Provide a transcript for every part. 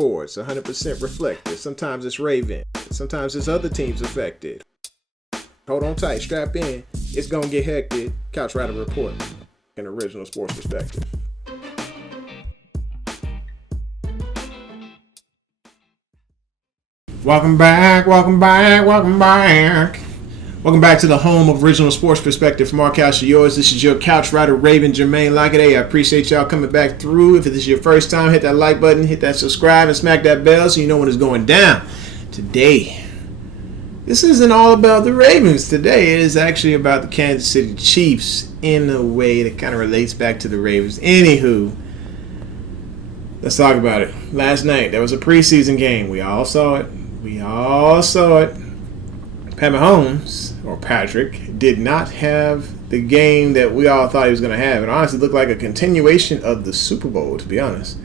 sports, 100% reflective. Sometimes it's Ravens. Sometimes it's other teams affected. Hold on tight, strap in. It's going to get hectic. Couch Rider Report, an original sports perspective. Welcome back. Welcome back to the home of original sports perspective from our couch to yours. This is your couch rider, Raven Jermaine Lockett. Hey, I appreciate y'all coming back through. If this is your first time, hit that like button, hit that subscribe, and smack that bell so you know when it's going down. Today, this isn't all about the Ravens. Today, it is actually about the Kansas City Chiefs in a way that kind of relates back to the Ravens. Anywho, let's talk about it. Last night, there was a preseason game. We all saw it. Pat Mahomes, or Patrick, did not have the game that we all thought he was going to have. It honestly looked like a continuation of the Super Bowl, to be honest.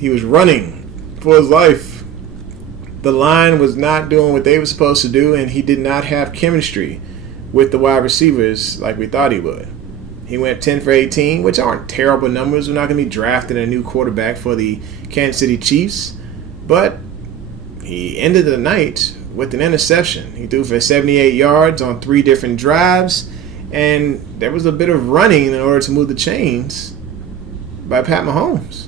He was running for his life. The line was not doing what they were supposed to do, and he did not have chemistry with the wide receivers like we thought he would. He went 10 for 18, which aren't terrible numbers. We're not going to be drafting a new quarterback for the Kansas City Chiefs, but he ended the night with an interception. He threw for 78 yards on 3 different drives, and there was a bit of running in order to move the chains by Pat Mahomes.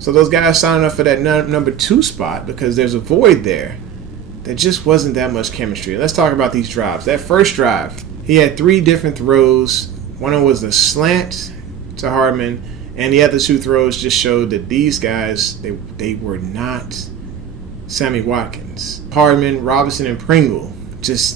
So those guys signed up for that number 2 spot because there's a void there. There just wasn't that much chemistry. Let's talk about these drives. That first drive, he had 3 different throws. One of them was a slant to Hardman, and the other 2 throws just showed that these guys, they were not Sammy Watkins. Hardman, Robinson, and Pringle,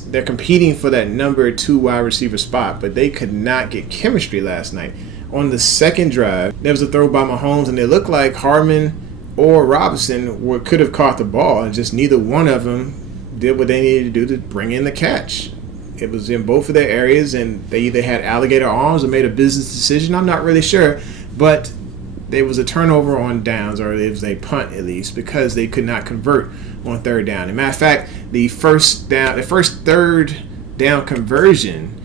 they're competing for that number 2 wide receiver spot, but they could not get chemistry last night. On the second drive, there was a throw by Mahomes, and it looked like Hardman or Robinson could have caught the ball, and just neither one of them did what they needed to do to bring in the catch. It was in both of their areas, and they either had alligator arms or made a business decision. I'm not really sure, but there was a turnover on downs, or it was a punt at least, because they could not convert on third down. As a matter of fact, the first third down conversion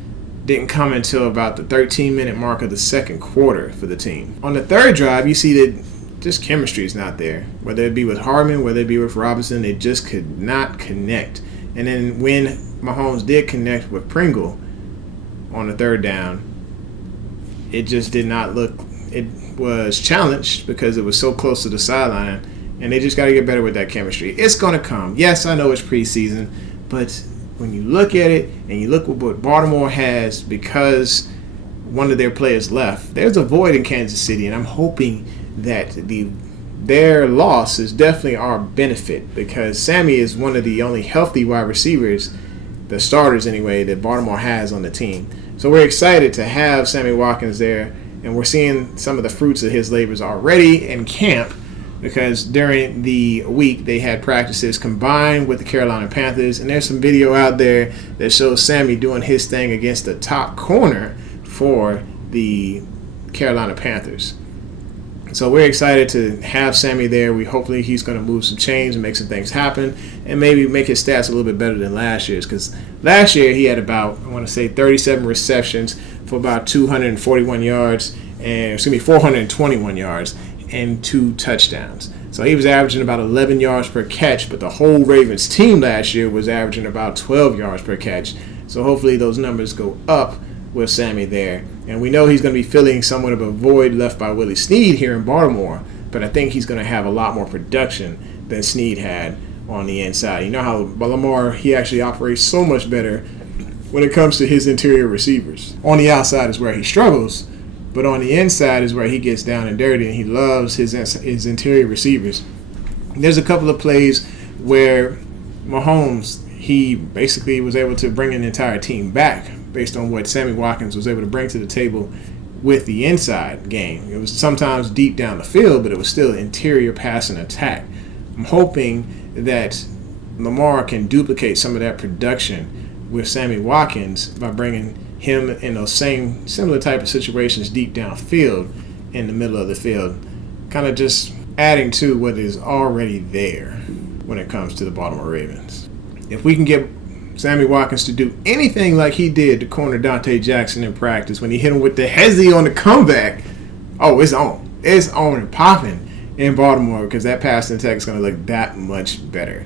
didn't come until about the 13-minute mark of the second quarter for the team. On the third drive, you see that just chemistry is not there. Whether it be with Hardman, whether it be with Robinson, they just could not connect. And then when Mahomes did connect with Pringle on the third down, it just did not look. It was challenged because it was so close to the sideline, and they just got to get better with that chemistry. It's going to come. Yes, I know it's preseason, but when you look at it and you look at what Baltimore has because one of their players left, there's a void in Kansas City, and I'm hoping that their loss is definitely our benefit because Sammy is one of the only healthy wide receivers, the starters anyway, that Baltimore has on the team. So we're excited to have Sammy Watkins there. And we're seeing some of the fruits of his labors already in camp because during the week they had practices combined with the Carolina Panthers. And there's some video out there that shows Sammy doing his thing against the top corner for the Carolina Panthers. So we're excited to have Sammy there. Hopefully he's going to move some chains and make some things happen and maybe make his stats a little bit better than last year's. Because last year he had about, 37 receptions for about 241 yards and 421 yards and 2 touchdowns. So he was averaging about 11 yards per catch, but the whole Ravens team last year was averaging about 12 yards per catch. So hopefully those numbers go up with Sammy there. And we know he's going to be filling somewhat of a void left by Willie Snead here in Baltimore, but I think he's going to have a lot more production than Snead had on the inside. You know how Lamar, he actually operates so much better when it comes to his interior receivers. On the outside is where he struggles, but on the inside is where he gets down and dirty, and he loves his interior receivers. There's a couple of plays where Mahomes, he basically was able to bring an entire team back based on what Sammy Watkins was able to bring to the table with the inside game. It was sometimes deep down the field, but it was still interior pass and attack. I'm hoping that Lamar can duplicate some of that production with Sammy Watkins by bringing him in those same similar type of situations deep downfield in the middle of the field, kind of just adding to what is already there when it comes to the Baltimore Ravens. If we can get Sammy Watkins to do anything like he did to corner Dante Jackson in practice when he hit him with the hezzy on the comeback, oh, it's on. It's on and popping. in Baltimore because that passing attack is going to look that much better.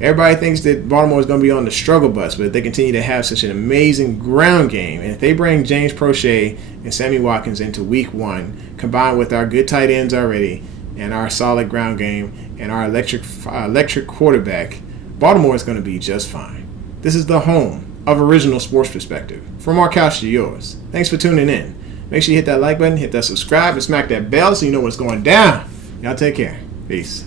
Everybody thinks that Baltimore is going to be on the struggle bus, but if they continue to have such an amazing ground game, and if they bring James Prochet and Sammy Watkins into week 1, combined with our good tight ends already, and our solid ground game, and our electric quarterback, Baltimore is going to be just fine. This is the home of Original Sports Perspective. From our couch to yours. Thanks for tuning in. Make sure you hit that like button, hit that subscribe, and smack that bell so you know what's going down. Y'all take care. Peace.